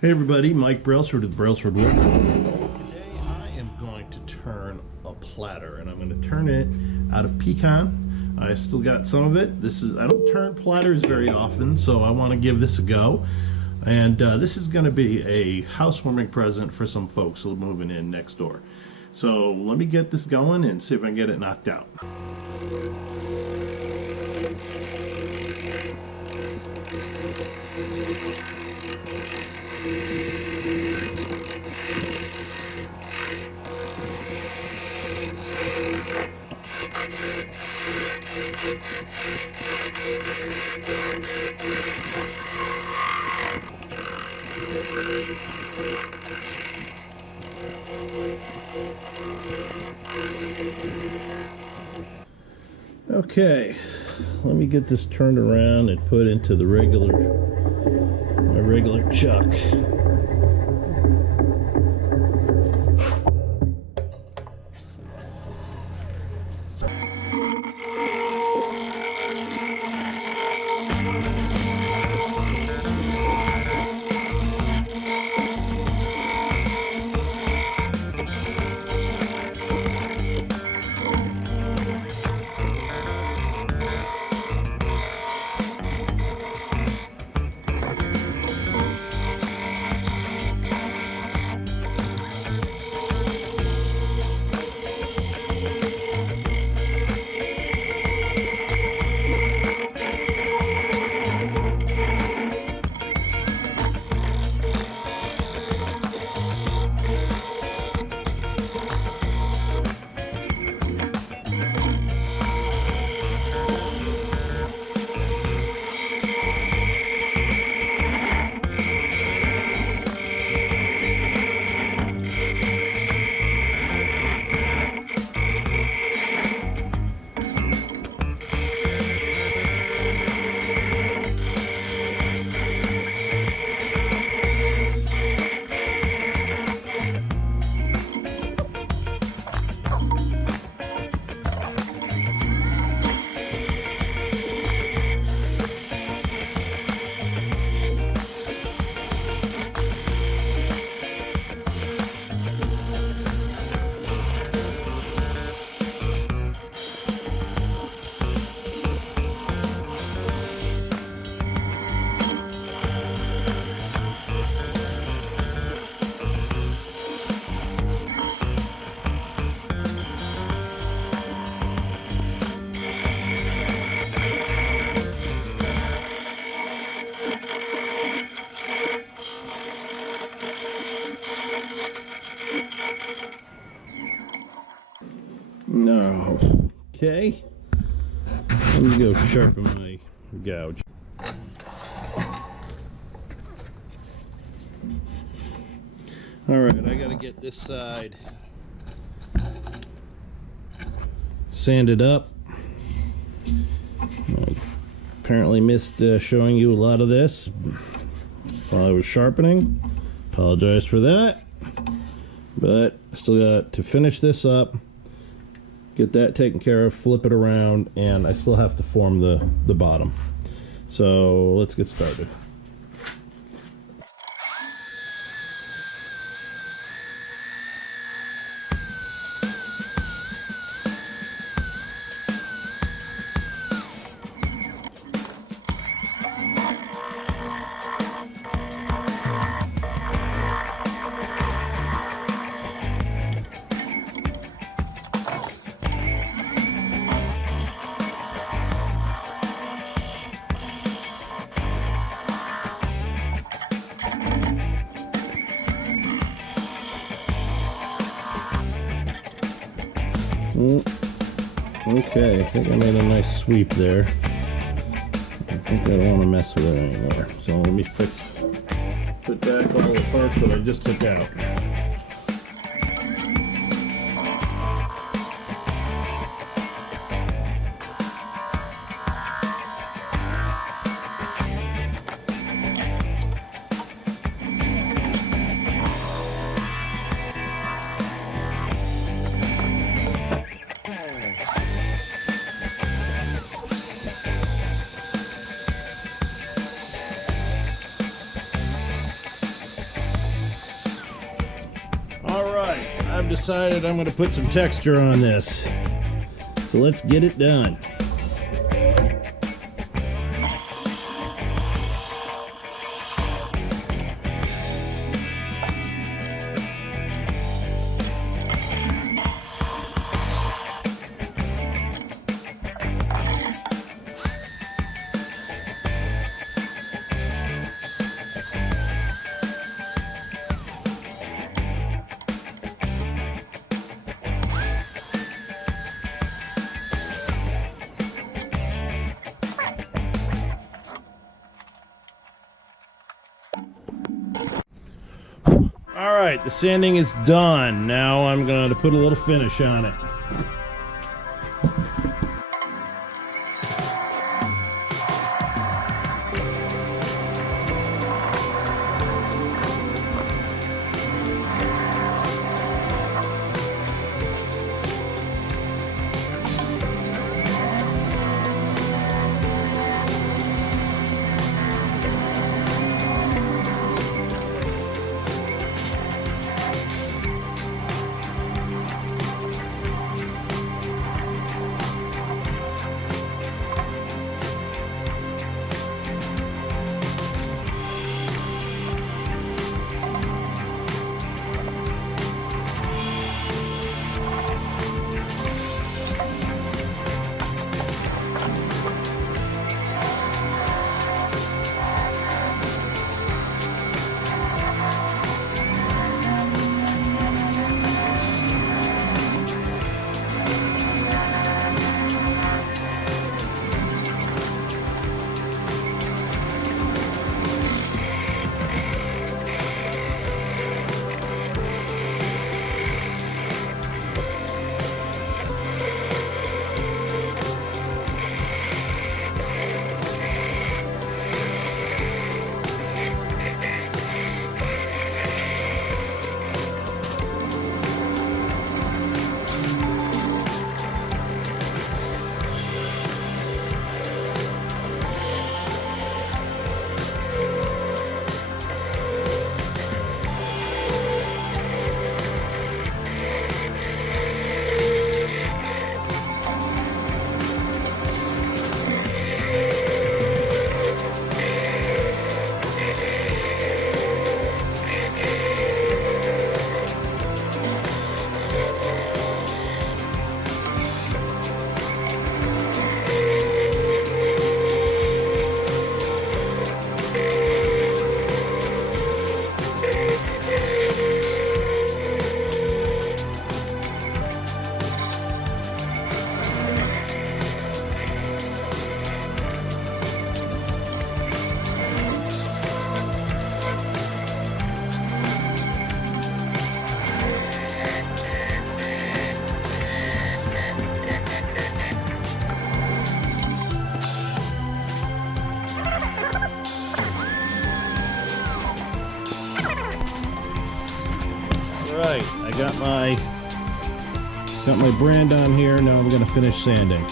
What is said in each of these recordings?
Hey everybody, Mike Brailsford with Brailsford Wood. Today I am going to turn a platter, and I'm going to turn it out of pecan. I've still got some of it. I don't turn platters very often, so I want to give this a go. And this is going to be a housewarming present for some folks who are moving in next door. So let me get this going and see if I can get it knocked out. Okay, let me get this turned around and put into the my regular chuck. No. Okay. Let me go sharpen my gouge. Alright, I gotta get this side sanded up. I apparently missed showing you a lot of this while I was sharpening. Apologize for that. But I still got to finish this up, get that taken care of, flip it around, and I still have to form the bottom. So let's get started. Okay, I think I made a nice sweep there. I think I don't want to mess with it anymore. So let me put back all the parts that I just took out. right, I've decided I'm going to put some texture on this. So let's get it done. All right, the sanding is done. Now I'm going to put a little finish on it. Alright, I got my brand on here. Now I'm going to finish sanding.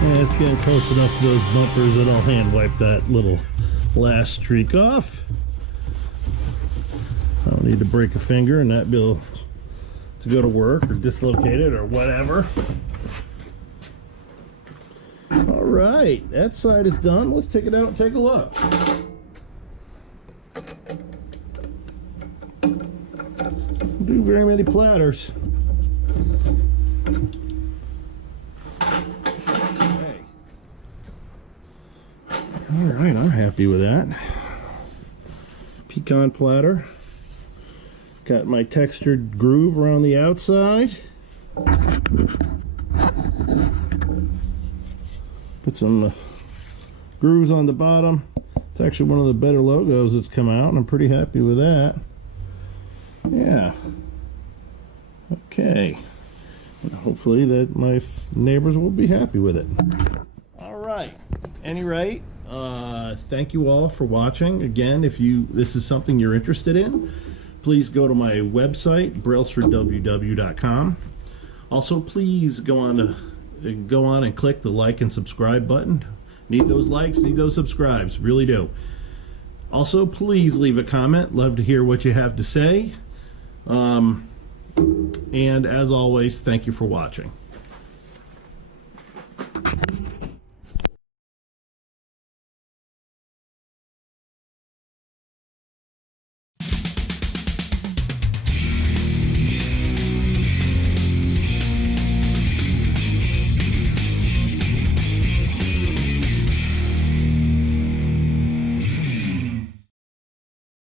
Yeah, it's getting close enough to those bumpers that I'll hand wipe that little last streak off. I don't need to break a finger and not be able to go to work or dislocate it or whatever. All right, that side is done. Let's take it out and take a look. Do do very many platters. Okay. All right, I'm happy with that. Pecan platter. Got my textured groove around the outside. Put some grooves on the bottom. It's actually one of the better logos that's come out, and I'm pretty happy with that. Yeah. Okay. Hopefully that my neighbors will be happy with it. All right. At any rate, thank you all for watching. Again, if this is something you're interested in, please go to my website, brailsfordww.com. Also, please go on and click the like and subscribe button. Need those likes, need those subscribes, really do. Also, please leave a comment. Love to hear what you have to say. And as always, thank you for watching.